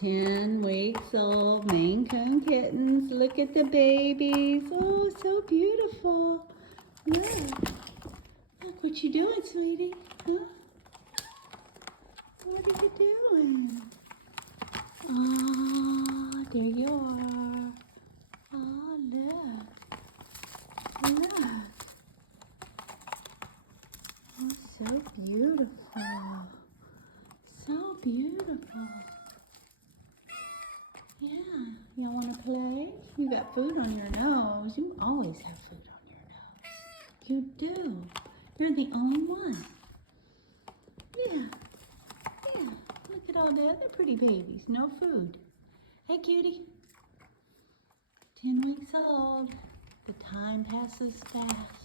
10 weeks old Maine Coon Kittens. Look at the babies. Oh, so beautiful. Look. Look what you doing, sweetie. Huh? What are you doing? Oh, there you are. Oh, look. Look. Oh, so beautiful. So beautiful. Yeah. Y'all want to play? You got food on your nose. You always have food on your nose. You do. You're the only one. Yeah. Yeah. Look at all the other pretty babies. No food. Hey, cutie. 10 weeks old. The time passes fast.